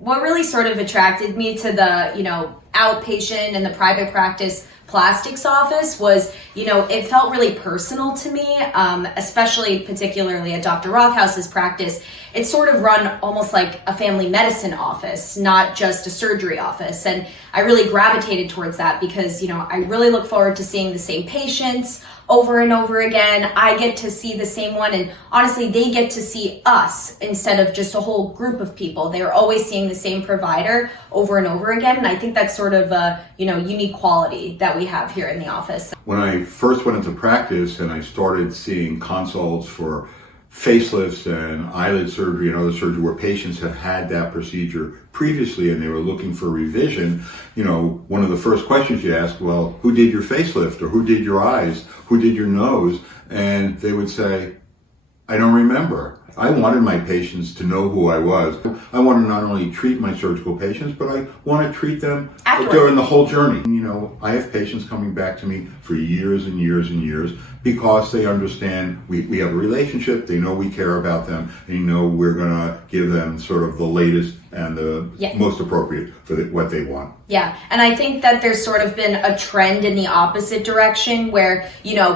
what really sort of attracted me to the, outpatient and the private practice plastics office was, it felt really personal to me, especially particularly at Dr. Rothhaus's practice. It's sort of run almost like a family medicine office, not just a surgery office. And I really gravitated towards that because, I really look forward to seeing the same patients over and over again. I get to see the same one, and honestly, they get to see us instead of just a whole group of people. They're always seeing the same provider over and over again, and I think that's sort of a unique quality that we have here in the office. When I first went into practice and I started seeing consults for facelifts and eyelid surgery and other surgery where patients have had that procedure previously and they were looking for revision, one of the first questions you ask, well, who did your facelift, or who did your eyes, who did your nose? And they would say, I don't remember. I wanted my patients to know who I was. I want to not only treat my surgical patients, but I want to treat them during the whole journey. I have patients coming back to me for years and years and years because they understand we have a relationship, they know we care about them, and we're going to give them sort of the latest and the most appropriate for what they want. Yeah, and I think that there's sort of been a trend in the opposite direction where,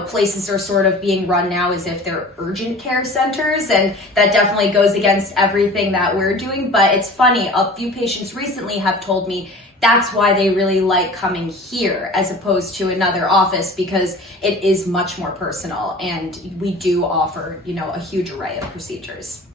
places are sort of being run now as if they're urgent care centers, and that definitely goes against everything that we're doing. But it's funny, a few patients recently have told me that's why they really like coming here as opposed to another office, because it is much more personal and we do offer, a huge array of procedures.